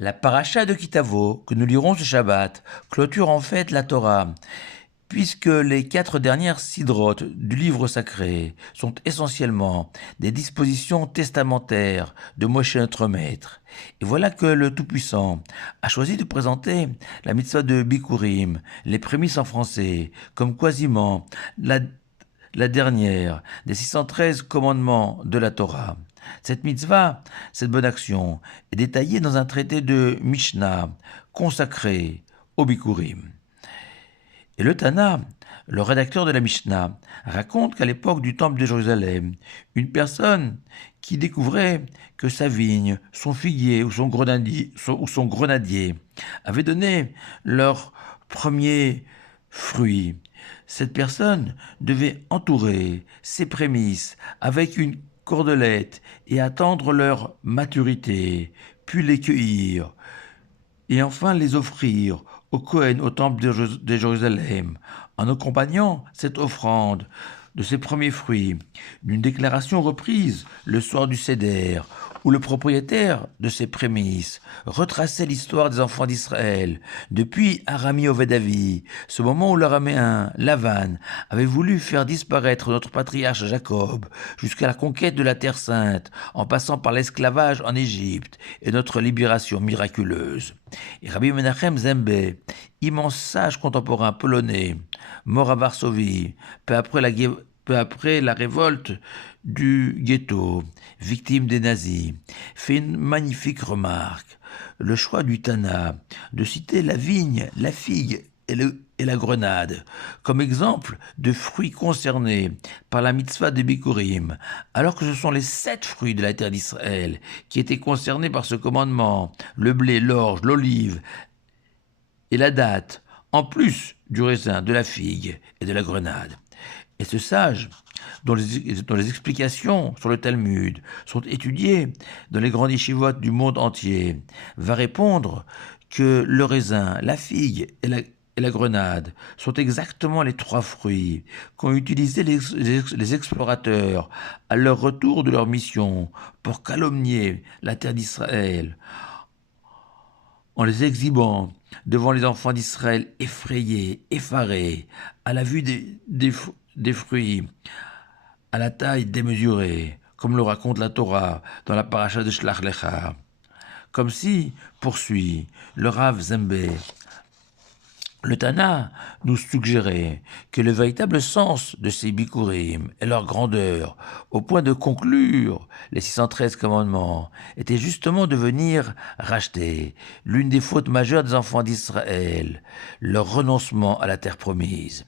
La paracha de Kitavo, que nous lirons ce Shabbat, clôture en fait la Torah, puisque les 4 dernières sidrotes du livre sacré sont essentiellement des dispositions testamentaires de Moshe notre maître. Et voilà que le Tout-Puissant a choisi de présenter la mitzvah de Bikurim, les prémices en français, comme quasiment la dernière des 613 commandements de la Torah. Cette mitzvah, cette bonne action, est détaillée dans un traité de Mishnah consacré au Bikurim. Et le Tana, le rédacteur de la Mishnah, raconte qu'à l'époque du temple de Jérusalem, une personne qui découvrait que sa vigne, son figuier ou son grenadier avait donné leur premier fruit. Cette personne devait entourer ses prémices avec une cordelette et attendre leur maturité, puis les cueillir, et enfin les offrir au Cohen au temple de Jérusalem, en accompagnant cette offrande de ses premiers fruits d'une déclaration reprise le soir du Seder, où le propriétaire de ces prémices retraçait l'histoire des enfants d'Israël depuis Arami Ovedavi, ce moment où l'araméen Lavan avait voulu faire disparaître notre patriarche Jacob jusqu'à la conquête de la Terre Sainte, en passant par l'esclavage en Égypte et notre libération miraculeuse. Et Rabbi Menachem Zembe, immense sage contemporain polonais, mort à Varsovie, peu après la révolte du ghetto, victime des nazis, fait une magnifique remarque. Le choix du Tana de citer la vigne, la figue et la grenade comme exemple de fruits concernés par la mitzvah de Bikurim, alors que ce sont les 7 fruits de la terre d'Israël qui étaient concernés par ce commandement, le blé, l'orge, l'olive et la date, en plus du raisin, de la figue et de la grenade. Et ce sage, dont les explications sur le Talmud sont étudiées dans les grandes yeshivot du monde entier, va répondre que le raisin, la figue et la grenade sont exactement les 3 fruits qu'ont utilisés les explorateurs à leur retour de leur mission pour calomnier la terre d'Israël, en les exhibant devant les enfants d'Israël effrayés, effarés, à la vue des fruits, à la taille démesurée, comme le raconte la Torah dans la paracha de Shlach Lecha. Comme si, poursuit le Rav Zembe, le Tana nous suggérait que le véritable sens de ces bikurim et leur grandeur, au point de conclure les 613 commandements, était justement de venir racheter l'une des fautes majeures des enfants d'Israël, leur renoncement à la terre promise.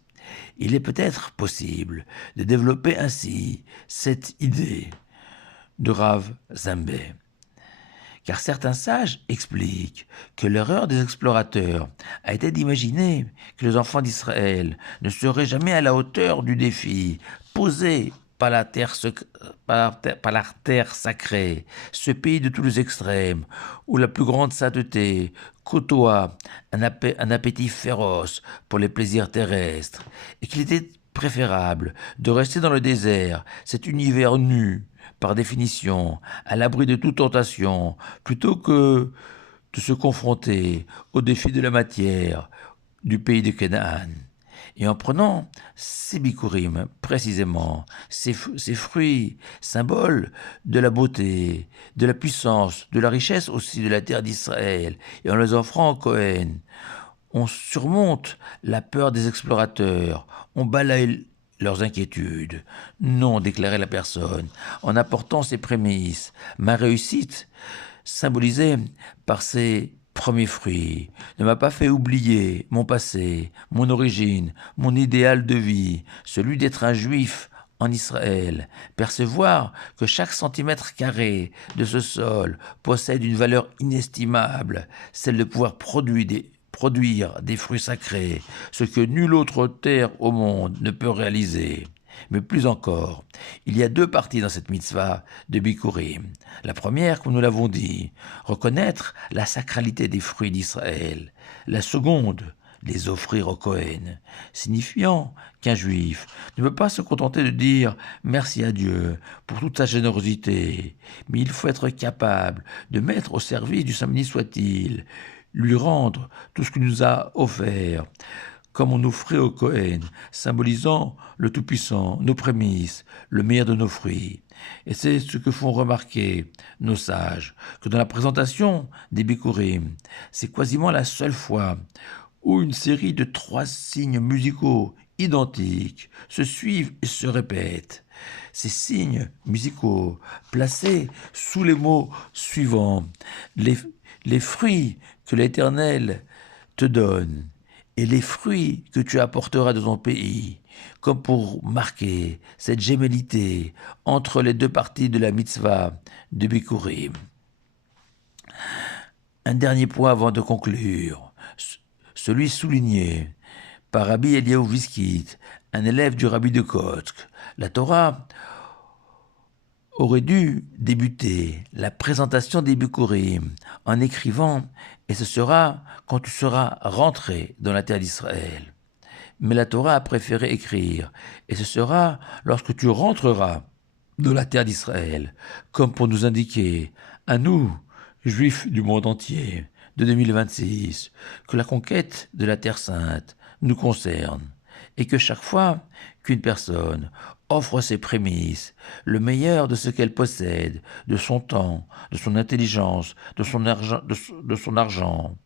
Il est peut-être possible de développer ainsi cette idée de Rav Zembe. Car certains sages expliquent que l'erreur des explorateurs a été d'imaginer que les enfants d'Israël ne seraient jamais à la hauteur du défi posé par par la terre sacrée, ce pays de tous les extrêmes, où la plus grande sainteté côtoie un appétit féroce pour les plaisirs terrestres, et qu'il était préférable de rester dans le désert, cet univers nu, par définition, à l'abri de toute tentation, plutôt que de se confronter aux défis de la matière du pays de Canaan. Et en prenant ces bikurim, précisément, ces fruits, symboles de la beauté, de la puissance, de la richesse aussi de la terre d'Israël, et en les offrant au Cohen, on surmonte la peur des explorateurs, on balaye leurs inquiétudes. Non, déclarait la personne, en apportant ses prémices, ma réussite, symbolisée par ces premiers fruits, ne m'a pas fait oublier mon passé, mon origine, mon idéal de vie, celui d'être un juif en Israël, percevoir que chaque centimètre carré de ce sol possède une valeur inestimable, celle de pouvoir produire des fruits sacrés, ce que nulle autre terre au monde ne peut réaliser. Mais plus encore, il y a 2 parties dans cette mitzvah de Bikurim. La première, comme nous l'avons dit, reconnaître la sacralité des fruits d'Israël. La seconde, les offrir au Cohen, signifiant qu'un juif ne peut pas se contenter de dire merci à Dieu pour toute sa générosité, mais il faut être capable de mettre au service du Saint béni soit-il, lui rendre tout ce qu'il nous a offert, comme on offrait au Cohen, symbolisant le Tout-Puissant, nos prémices, le meilleur de nos fruits. Et c'est ce que font remarquer nos sages, que dans la présentation des Bikurim, c'est quasiment la seule fois où une série de 3 signes musicaux identiques se suivent et se répètent. Ces signes musicaux placés sous les mots suivants, les fruits que l'Éternel te donne, et les fruits que tu apporteras de ton pays, comme pour marquer cette gémellité entre les deux parties de la mitzvah de Bikurim. Un dernier point avant de conclure, celui souligné par Rabbi Eliyahu Viskit, un élève du Rabbi de Kotsk. La Torah aurait dû débuter la présentation des Bikurim en écrivant « Et ce sera quand tu seras rentré dans la terre d'Israël ». Mais la Torah a préféré écrire « Et ce sera lorsque tu rentreras dans la terre d'Israël », comme pour nous indiquer, à nous, juifs du monde entier, de 2026, que la conquête de la Terre Sainte nous concerne, et que chaque fois qu'une personne offre ses prémices, le meilleur de ce qu'elle possède, de son temps, de son intelligence, de son argent,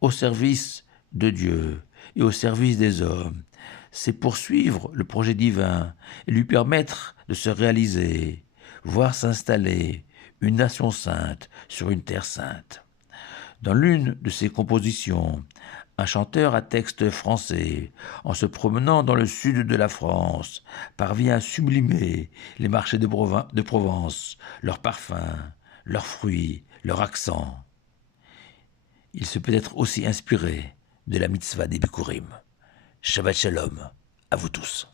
au service de Dieu et au service des hommes, c'est poursuivre le projet divin et lui permettre de se réaliser, voir s'installer une nation sainte sur une terre sainte. Dans l'une de ses compositions, un chanteur à texte français, en se promenant dans le sud de la France, parvient à sublimer les marchés de Provence, leurs parfums, leurs fruits, leur accent. Il se peut être aussi inspiré de la mitzvah des Bikurim. Shabbat Shalom à vous tous.